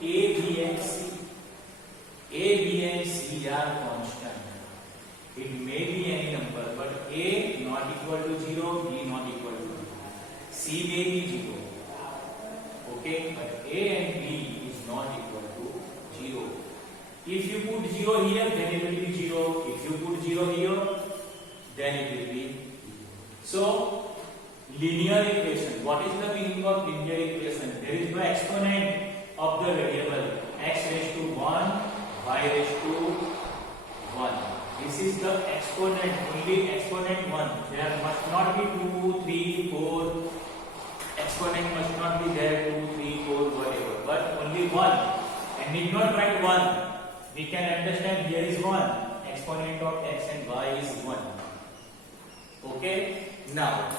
A, B and C. A, B and C are constant. It may be any number, but A not equal to 0, B not equal to 0. C may be 0. Okay, but A and B is not equal to 0. If you put 0 here, then it will be 0. If you put 0 here, then it will be 0. So, linear equation. What is the meaning of linear equation? There is no exponent of the variable x raised to 1, y raised to 1. This is the exponent, only exponent 1. There must not be 2, 3, 4. Exponent must not be there, 2, 3, 4, whatever. But only 1. And need not write 1. We can understand here is 1. Exponent of x and y is 1. Okay? Now,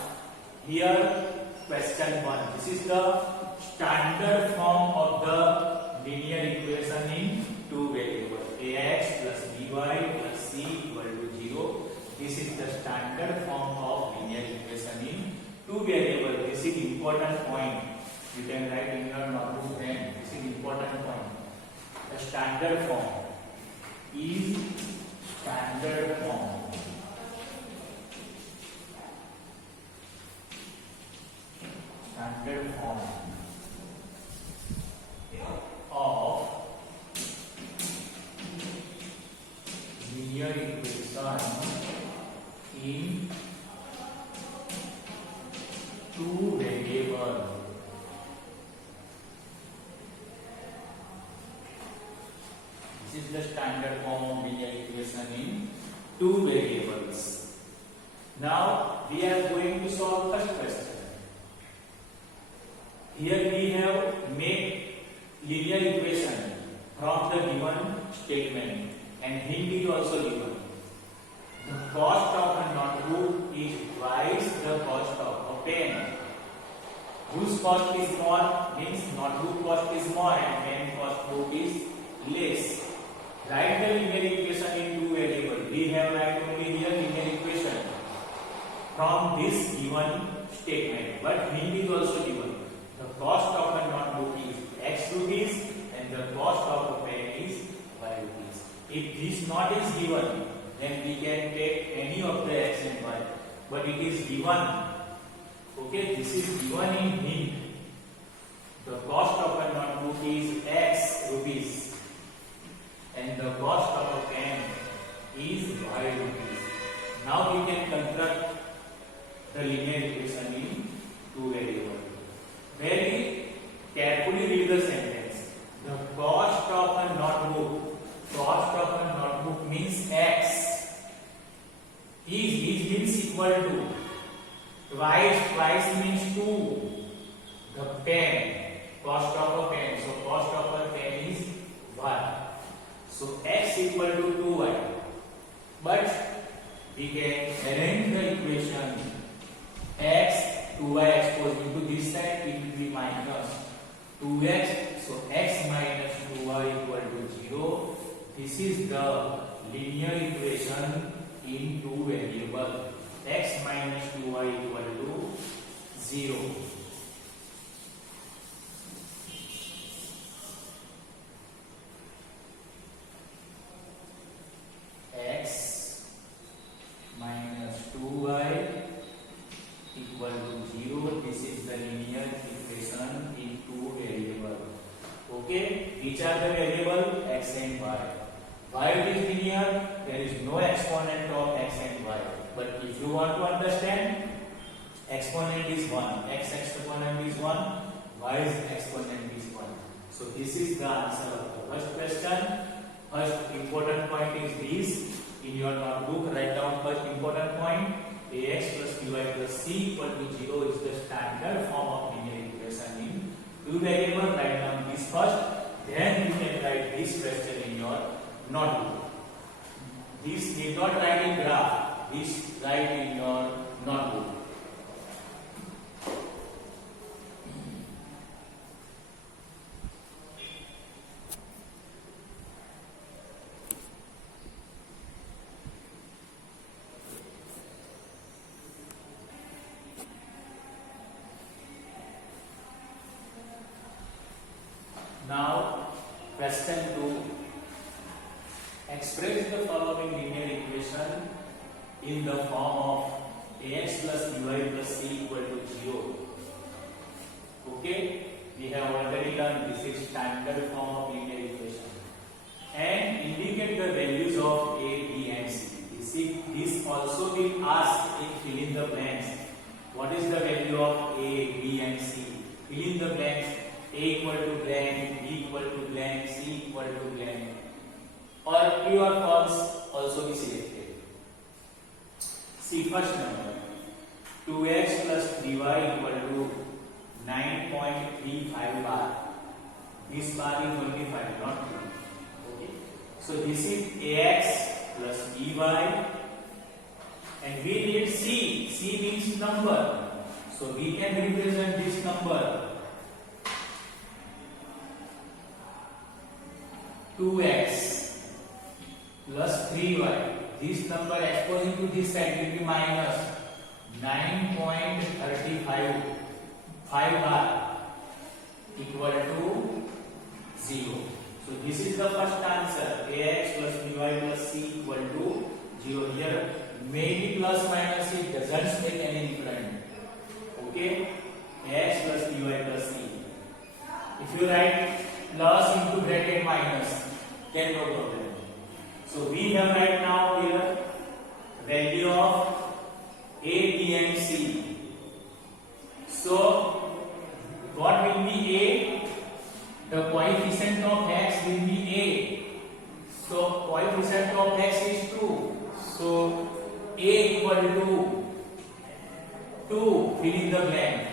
here question 1. This is the standard form of the linear equation in two variables. Ax plus by plus c equal to 0. This is the standard form of linear equation in two variables. This is important point. You can write in your notebook then. This is important point. The standard form is standard form. Standard form of linear equation in two variables. This is the standard form of linear equation in two variables. Now we are going to solve first question. Here we have made linear equation from the given statement and hint is also given. The cost of a notebook is twice the cost of a pen. Whose cost is more means notebook cost is more and pen cost book is less. Write the linear equation in two variables. We have write only here linear equation from this given statement, but hint is also given. The cost of a notebook is x rupees and the cost of a pen is y rupees. If this not is given, then we can take any of the x and y, but it is given. Okay, this is given in hint. The cost of a notebook is x rupees and the cost of a pen is y rupees. Now we can construct the linear equation in two variables. Very carefully read the sentence. The cost of a notebook means x. Is means equal to. Twice means 2. The pen, cost of a pen. So cost of a pen is 1. So x equal to 2y. But we can arrange the equation x 2y exposed into this side, it will be minus 2x. So x minus 2y equal to 0. This is the linear equation in two variables. X minus 2y equal to 0. X minus 2y equal to 0. This is the linear equation in two variables. Okay, which are the variable x and y? Why it is linear? There is no exponent of x and y. But if you want to understand, exponent is 1. X exponent is 1. Y's exponent is 1. So this is the answer of the first question. First important point is this. In your notebook, write down first important point. Ax plus by plus c equal to 0 is the standard form of linear equation in two variables. Write down this first, then you can write this question in your notebook. This need not write in graph, this write in your notebook. Now Question 2. Express the following linear equation in the form of ax plus by plus c equal to 0. Okay, we have already done this is standard form of linear equation. And indicate the values of a, b and c. This also will ask in fill in the blanks. What is the value of a, b and c? Fill in the blanks. A equal to blank, b equal to blank, c equal to blank. Or true or false also be selected. See first number. 2x plus 3y equal to 9.35 bar. This bar is only 5, not 2. Okay. So this is ax plus by, and we need c. C means number. So we can represent this number 2x plus 3y. This number exposing to this side will be minus 9.35 bar equal to 0. So this is the first answer. Ax plus by plus c equal to 0. Here maybe plus minus it doesn't make any difference. Okay, ax plus by plus c. If you write plus into bracket minus, then no problem. So we have right now here value of a, b and c. So what will be a? The coefficient of x will be a. So coefficient of x is 2. So a equal to 2, fill in the blank.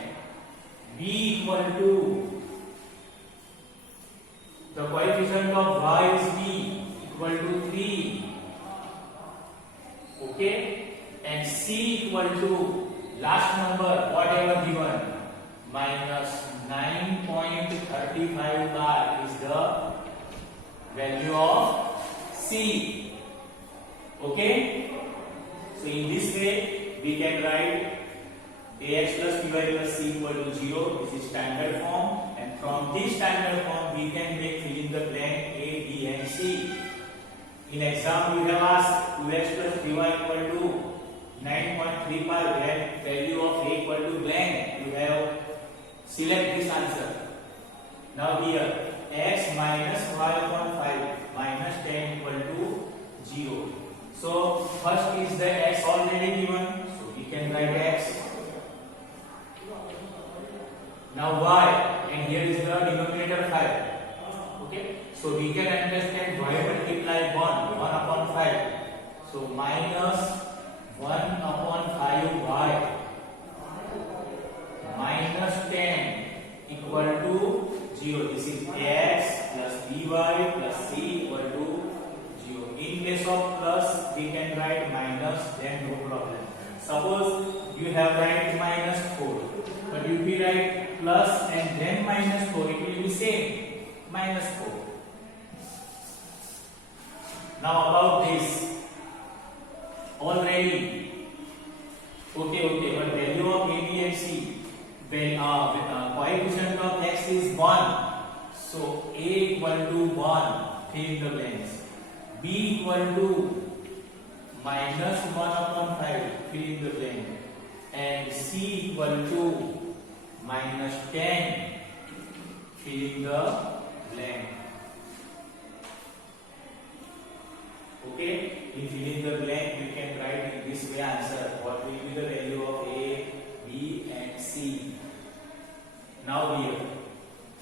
B equal to, the coefficient of y is b, equal to 3. Okay, and c equal to last number whatever given minus 9.35 bar is the value of c. Okay, so in this way we can write ax plus by plus c equal to 0. This is standard form, and from this standard form we can make fill in the blank a, b and c. In exam you have asked 2x plus 3y equal to 9.35, where value of a equal to blank. You have select this answer. Now here x minus y upon 5 minus 10 equal to 0. So first is the x already given, so we can write x. Now y, and here is the denominator 5. Okay, so we can understand y multiply 1 upon 5. So minus 1 upon 5y minus 10 equal to 0. This is x plus by plus c equal to 0. In case of plus, we can write minus, then no problem. Suppose you have write minus 4, but if we write plus and then minus 4, it will be same, minus 4. Now about this, already, okay, but value of a, b and c, when coefficient of x is 1, so a equal to 1, fill in the blanks. B equal to minus 1 upon 5, fill in the blank. And C equal to minus 10, fill in the blank. Okay, in fill in the blank, we can write in this way answer. What will be the value of A, B and C? Now here,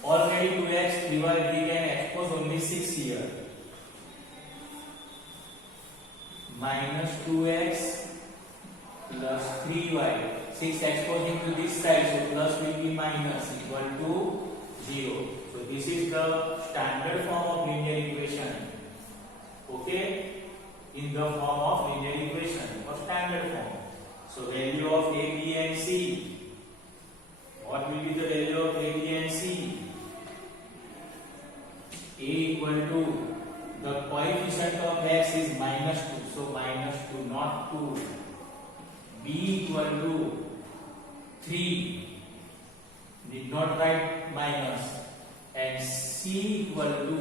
already 2x, 3y, we can expose only 6 here. Minus 2x plus 3y. 6 exposing to this side, so plus will be minus equal to 0. So this is the standard form of linear equation. Okay, in the form of linear equation or standard form. So value of A, B and C. What will be the value of A, B and C? A equal to, the coefficient of x is minus 2, so minus 2, not 2. B equal to 3, did not write minus, and C equal to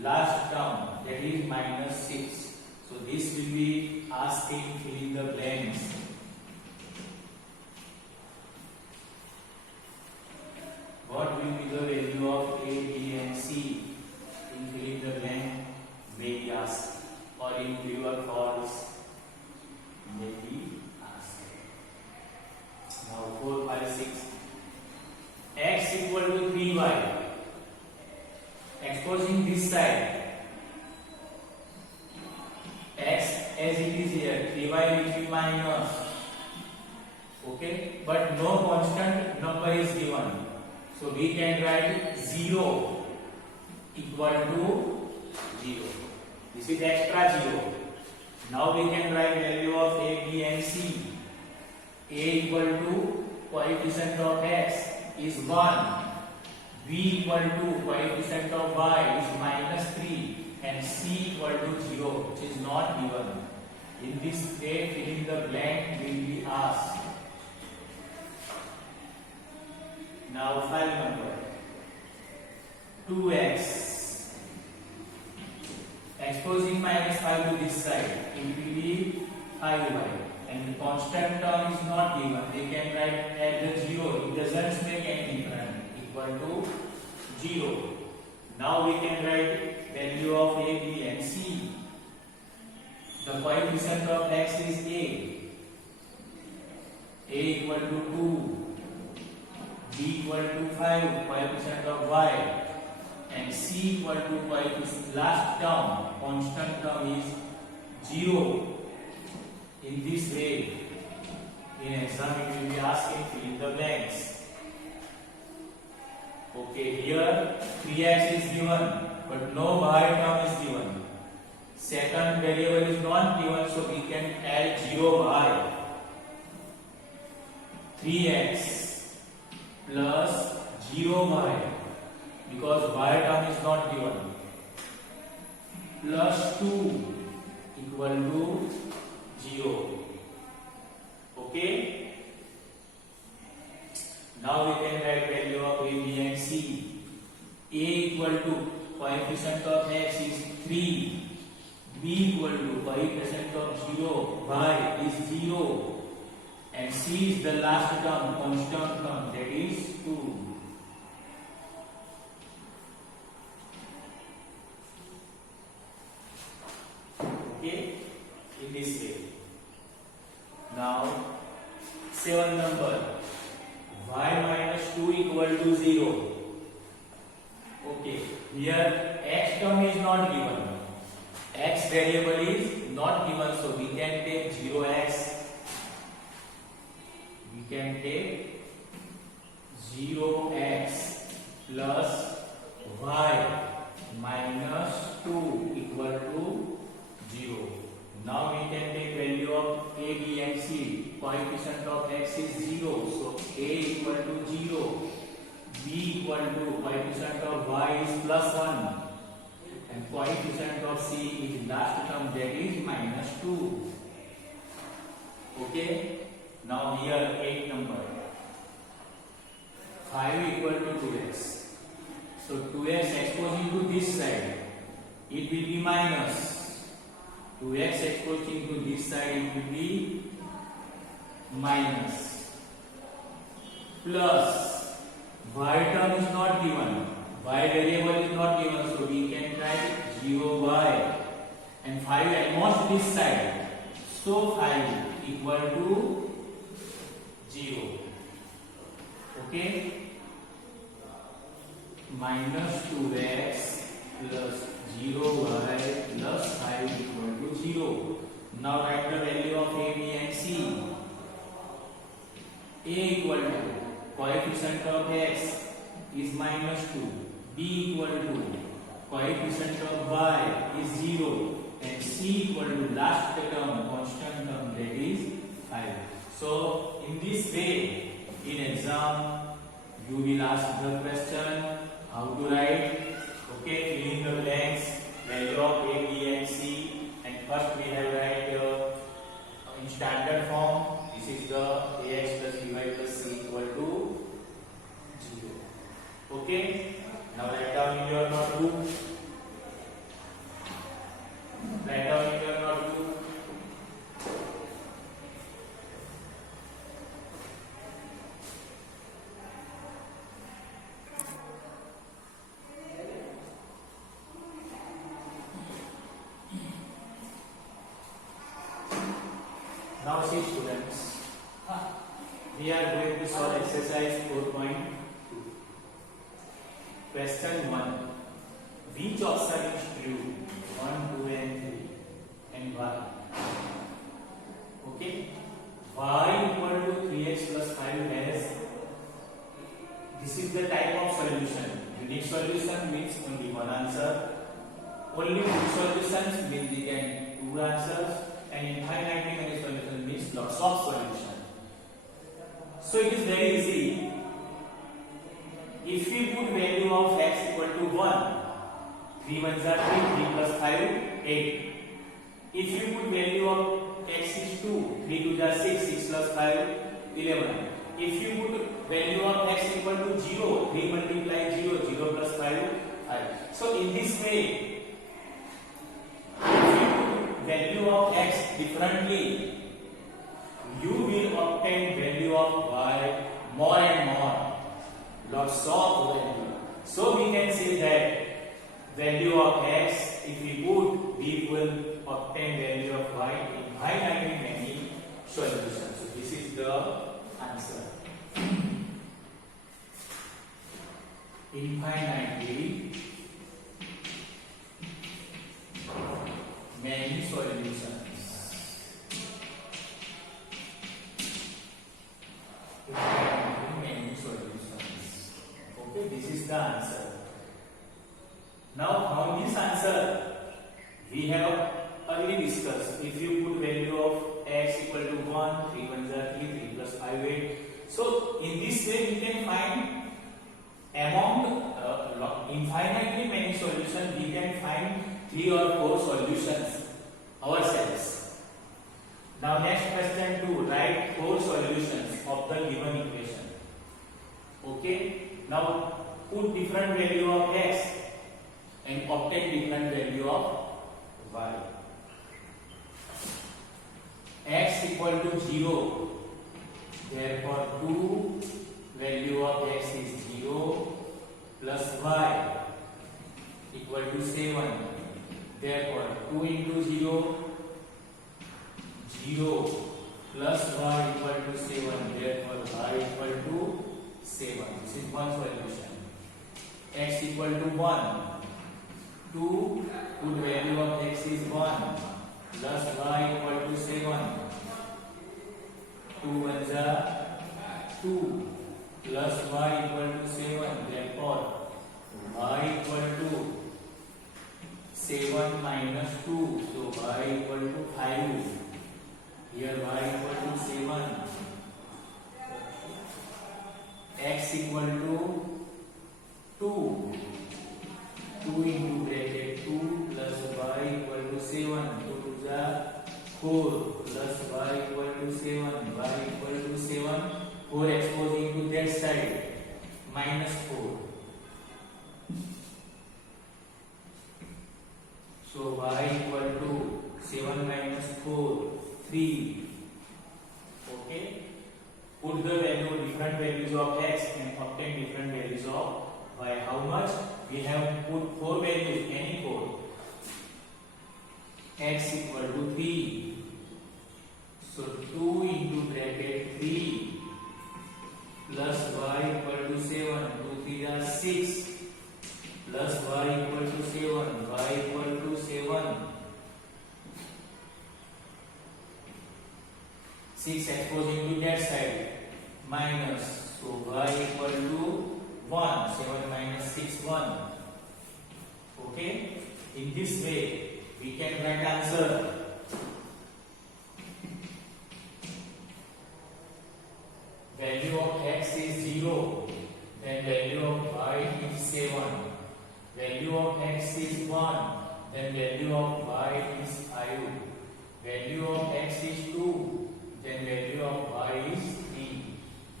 last term, that is minus 6. So this will be asking fill in the blanks. What will be the value of A, B and C in fill in the blank? May be asked, or in true or false may be asked. Now 4, 5, 6. X equal to 3y. Exposing this side. X as it is here, 3y will be minus. Okay, but no constant number is given. So we can write 0 equal to 0. This is extra 0. Now we can write value of A, B and C. A equal to coefficient of X is 1. B equal to coefficient of Y is minus 3. And C equal to 0, which is not given. In this way, fill in the blank will be asked. Now 5 number. 2x. Exposing minus 5 to this side, it will be 5y. And the constant term is not given. They can write at the 0. It doesn't make any difference. Equal to 0. Now we can write value of A, B and C. The coefficient of X is A. A equal to 2. B equal to 5. Coefficient of Y. And C equal to coefficient last term. Constant term is 0. In this way, in exam it will be asking fill in the blanks. Okay, here 3x is given, but no y term is given. Second variable is not given, so we can add 0y. 3x plus 0y, because y term is not given, plus 2 equal to 0. Okay. Now we can write value of A, B and C. A equal to coefficient of X is 3. B equal to coefficient of 0, Y is 0. And C is the last term, constant term, that is 2. Okay, in this way. Now 7 number. Y minus 2 equal to 0. Okay, here x term is not given. X variable is not given, so we can take 0x. We can take 0x plus y minus 2 equal to 0. Now we can take value of A, B and C. Coefficient of X is 0. So A equal to 0. B equal to coefficient of Y is plus 1. And coefficient of C is last term, that is minus 2. Okay. Now here 8 number. 5 equal to 2x. So 2x exposing to this side, it will be minus. 2x exposing to this side, it will be minus. Plus, y term is not given. Y variable is not given, so we can write 0y. And 5 almost this side. So 5 equal to 0. Okay? Minus 2x plus 0y plus 5 equal to 0. Now write the value of A, B and C. A equal to coefficient of X is minus 2. B equal to coefficient of Y is 0. And C equal to last term, constant term, that is 5. So in this way, in exam, you will ask the question how to write. Okay, fill in the blanks, value of A, B and C. And first we have write in standard form. This is the AX plus BY plus C equal to 0. Okay, now write down we are going to solve exercise 4.2. Question 1. Which option is true? 1, 2 and 3 and why? Okay. Y equal to 3x plus 5 has, this is the type of solution. Unique solution means only one answer. Only two solutions means we can two answers, and infinitely many solutions means lots of solutions. So it is very easy. If we put value of x equal to 1, 3 1s are 3, 3 plus 5, 8. If you put value of x is 2, 3 2s are 6, 6 plus 5, 11. If you put value of x equal to 0, 3 multiply 0, 0 plus 5, 5. So in this way, if you put value of x differently, you will obtain value of y more and more. Lots of value. So we can say that value of x, if we put, we will obtain value of y in infinitely many solutions. So this is the answer. Infinitely many solutions. Many solutions. Okay, this is the answer. Now, from this answer, we have already discussed. If you put value of x equal to 1, 3 1s are 3, 3 plus 5, 8. So, in this way, we can find among infinitely many solutions, we can find 3 or 4 solutions ourselves. Now, next question 2. Write 4 solutions of the given equation. Okay. Now, put different value of x and obtain different value of y. X equal to 0. Therefore, 2 value of x is 0 plus y equal to 7. Therefore, 2 into 0, 0 plus y equal to 7. Therefore, y equal to 7. This is one solution. X equal to 1. 2, put value of x is 1 plus y equal to 7. 2 1s are 2 plus y equal to 7. Therefore, y equal to 7 minus 2. So, y equal to 5. Here y equal to 7. X equal to 2. 2 into bracket 2 plus y equal to 7. 2 to the 4 plus y equal to 7. Y equal to 7. 4 exposing to that side. Minus 4. So y equal to 7 minus 4. 3. Okay. Put the value, different values of x and obtain different values of y. How much? We have put 4 values, any 4. X equal to 3. So 2 into bracket 3 plus y equal to 7. 2 3 are 6 plus y equal to 7. Y equal to 7. 6 exposing to that side. Minus. So y equal to 1. 7 minus 6, 1. Okay. In this way, we can write answer. Value of x is 0. Then value of y is 7. Value of x is 1. Then value of y is 5. Value of x is 2. Then value of y is 3.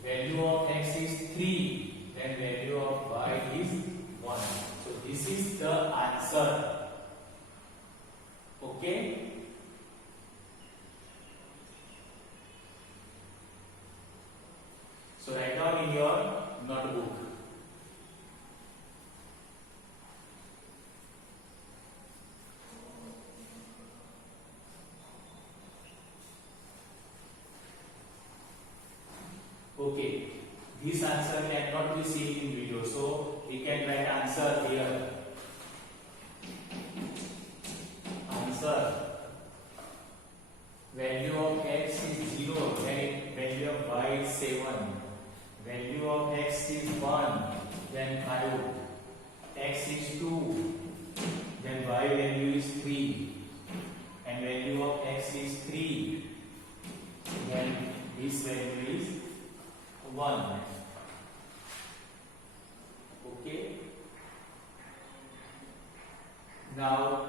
Value of x is 3. Then value of y is 1. So this is the answer. Okay. So write down in your notebook. This answer cannot be seen in video, so we can write answer here. Answer. Value of x is 0, then value of y is 7. Value of x is 1, then 5. X is 2, then y value is 3. And value of x is 3, then this value is 1. Okay. Now,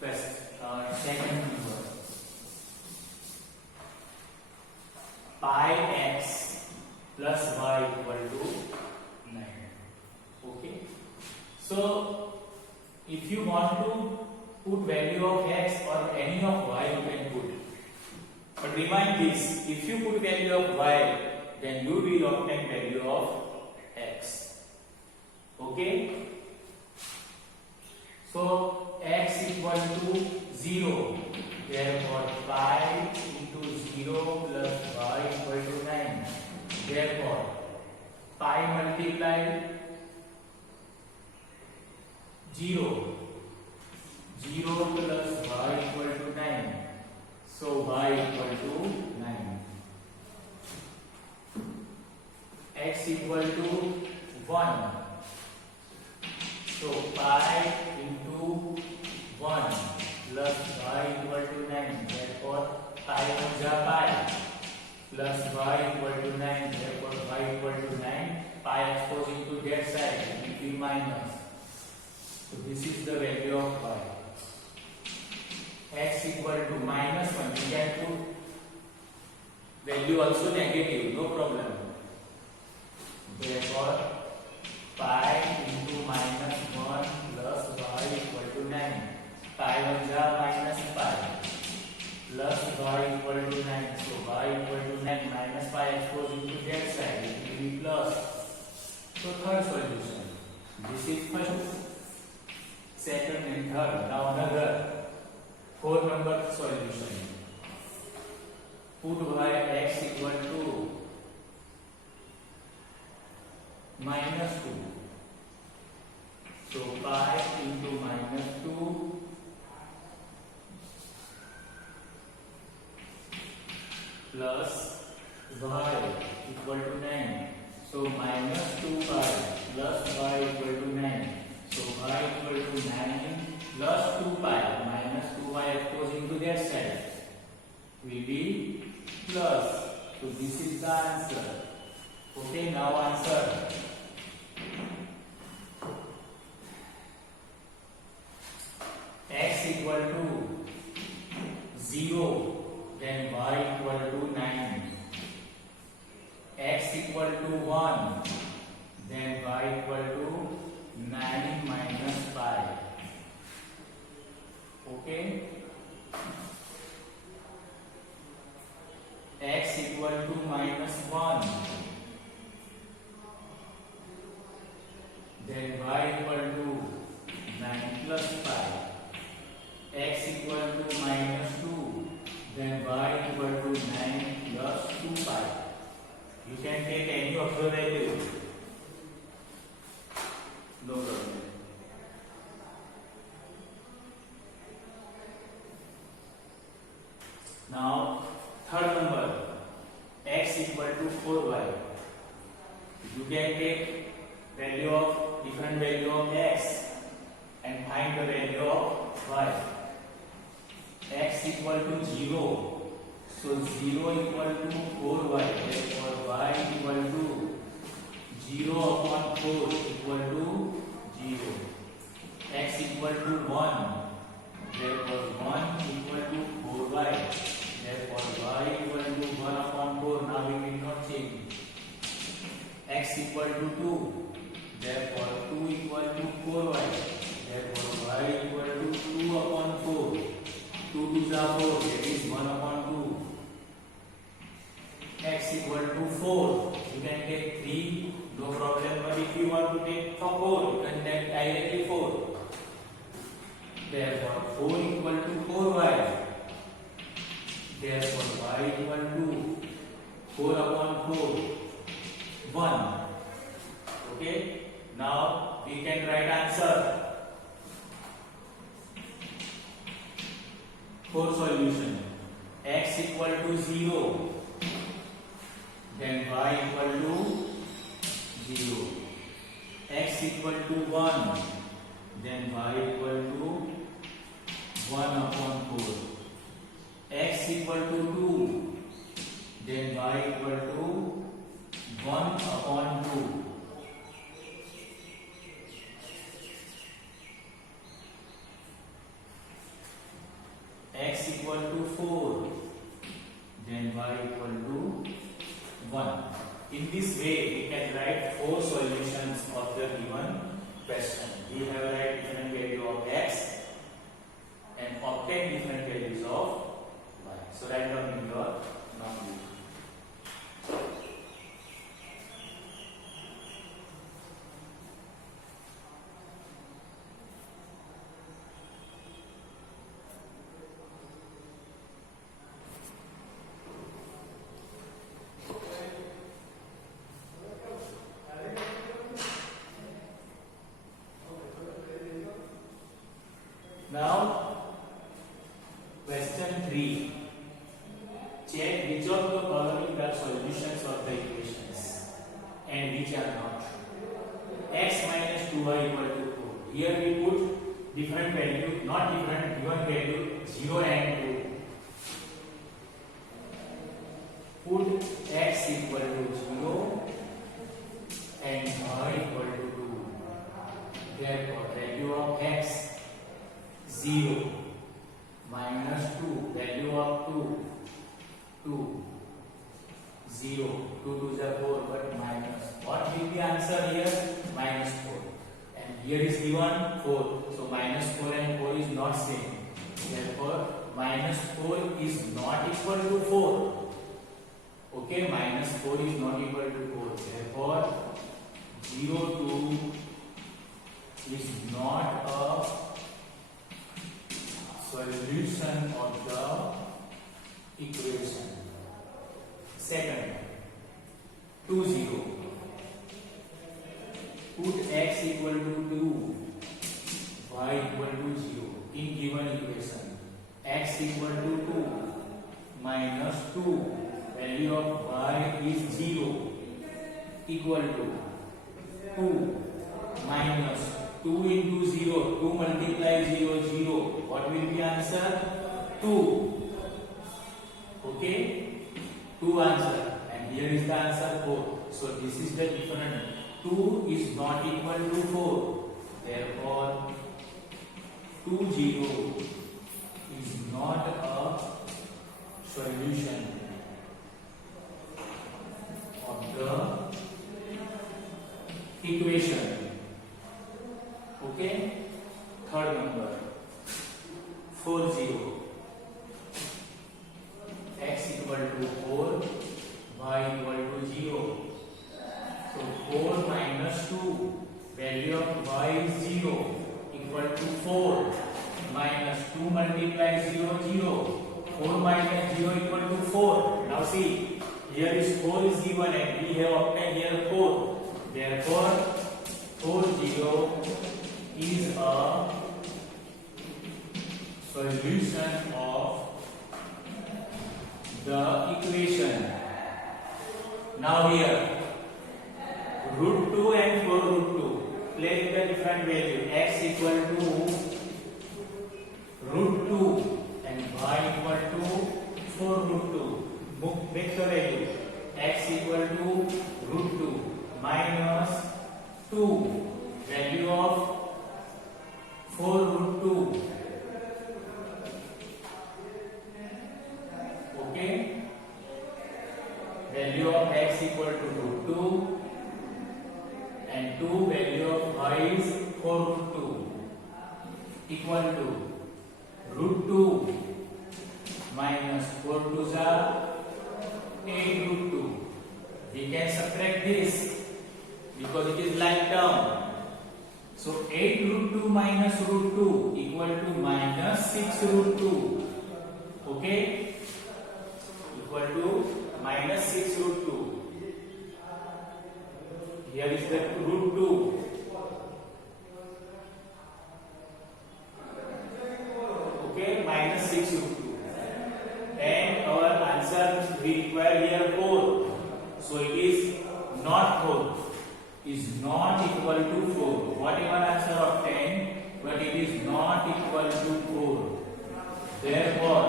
second number. Pi x plus y equal to 9. Okay. So, if you want to put value of x or any of y, you can put. But remind this, if you put value of y, then you will obtain value of x. Okay? So, x equal to 0. Therefore, pi into 0 plus y equal to 9. Therefore, pi multiply 0. 0 plus y equal to 9. So, y equal to 9. X equal to 1. So, pi into 1 plus y equal to 9. Therefore, pi 1 is pi plus y equal to 9. Therefore, y equal to 9. Pi exposed into that side, it will be minus. So, this is the value of y. X equal to minus 1. We can put value also negative, no problem. Therefore, pi into minus 1 plus y equal to 9. Pi 1 is minus pi plus y equal to 9. So, y equal to 9 minus pi exposed into that side, it will be plus. So, third solution. This is first, second and third. Now another 4 number solution. Put y x equal to minus 2. So, pi into minus 2 plus y equal to 9. So, minus 2 pi plus y equal to 9. So, y equal to 9 plus 2 pi minus 2 pi goes into that side will be plus. So, this is the answer. Okay, now answer. X equal to 0, then y equal to 9. X equal to 1, then y equal to 9 minus 5. Okay. X equal to minus 1, then y equal to 9 plus 5. X equal to minus 2, then y equal to 9 plus 2 pi. You can take any of the values. No problem. Now, third number, x equal to 4y. You can take value of different value of x and find the value of y. X equal to 0. So 0 equal to 4y. Therefore y equal to 0 upon 4 equal to 0. X equal to 1. Therefore 1 equal to 4y. Therefore y equal to 1 upon 4. Now we will not change. X equal to 2. Therefore 2 equal to 4y. Therefore y equal to 2 upon 4. 2 to the 4, that is 1 upon 2. X equal to 4. You can take 3, no problem. But if you want to take 4, you can take directly 4. Therefore 4 equal to 4y. Therefore y equal to 4 upon 4. 1. Okay. Now we can write answer for solution. X equal to 0, then y equal to 0. X equal to 1, then y equal to 1 upon 4. X equal to 2, then y equal to 1 upon 2. X equal to 4, then y equal to 1. In this way, we can write 4 solutions of the given question. We have write different value of x and obtain different values of y. So write down in your notebook. Now, question 3. Check which of the following are solutions of the equations and which are not. X minus 2y equal to 4. Here we put different value, not different, given value 0 and 2. Put x equal to 0 and y equal to 2. Therefore, value of x 0 minus 2, value of 2, 2, 0, 2 to the 4, but minus. What will be answer here? Minus 4. And here is given 4. So minus 4 and 4 is not same. Therefore, minus 4 is not equal to 4. Okay, minus 4 is not equal to 4. Therefore, 0, 2 is not a solution of the equation. Second, 2, 0. Put x equal to 2, y equal to 0 in given equation. X equal to 2 minus 2, value of y is 0, equal to 2 minus 2 into 0, 2 multiply 0, 0. What will be answer? 2. Okay? 2 answer. And here is the answer 4. So this is the difference. 2 is not equal to 4. Therefore, 2, 0 is not a solution of the equation. Okay? Third number. 4, 0. X equal to 4, y equal to 0. So 4 minus 2, value of y is 0, equal to 4 minus 2 multiply 0, 0. 4 minus 0 equal to 4. Now see, here is 4 is given and we have obtained here 4. Therefore, 4, 0 is a solution of the equation. Now here, root 2 and 4 root 2. Place the different value. X equal to root 2 and y equal to 4 root 2. Make the value. X equal to root 2 minus 2, value of 4 root 2. Okay? Value of x equal to root 2 and 2 value of y is 4 root 2 equal to root 2 minus 4 2s are 8 root 2. We can subtract this because it is like term. So 8 root 2 minus root 2 equal to minus 6 root 2. Okay? Equal to minus 6 root 2. here is the root 2. Okay, minus 6 root 2. And our answer we require here 4. So it is not 4. Is not equal to 4. Whatever answer of 10, but it is not equal to 4. Therefore,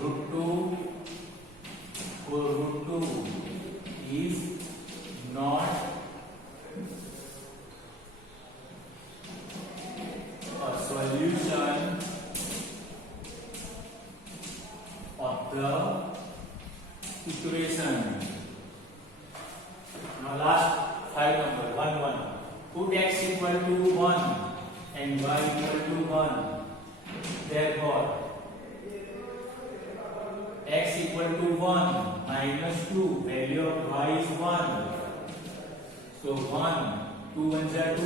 root 2 is not a solution of the equation. Now last 5 number 1 1. Put x equal to 1 and y equal to 1. Therefore, x equal to 1 minus 2, value of y is 1. So 1, 2 ones are 2,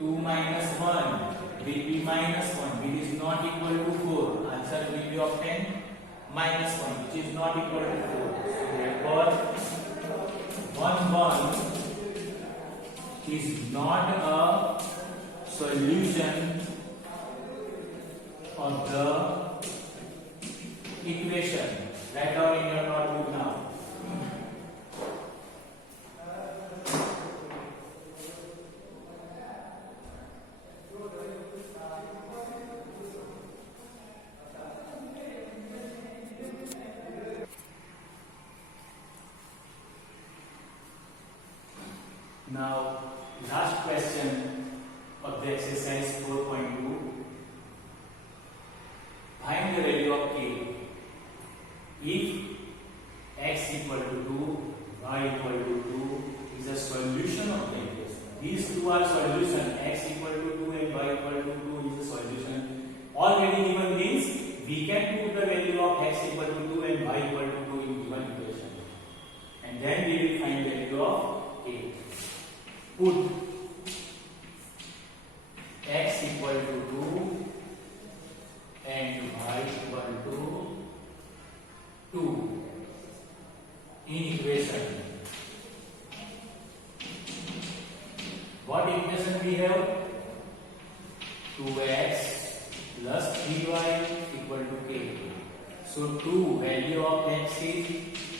2 minus 1 will be minus 1, which is not equal to 4. Answer will be of 10 minus 1, which is not equal to 4. So therefore, 1 is not a solution of the equation. Write down in your notebook now. Now, last question of the exercise 4.2. Find the value of k if x equal to 2, y equal to 2 is a solution of the equation. These two are solution. X equal to 2 and y equal to 2 is a solution. Already given means we can put the value of x equal to 2 and y equal to 2 in given equation. And then we will find the value of k. Put x equal to 2 and y equal to 2 in equation. What equation we have? 2x plus 3y equal to k. So 2 value of x is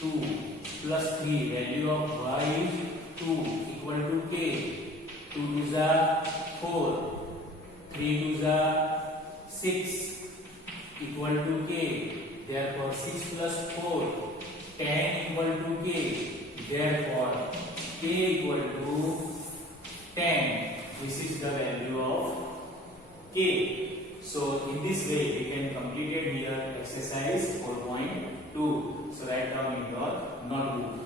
2 plus 3 value of y is 2 equal to k. 2 to the 4, 3 to the 6 equal to k. Therefore 6 plus 4, 10 equal to k. Therefore k equal to 10. This is the value of k. So in this way we can complete here exercise 4.2. So write down in your notebook.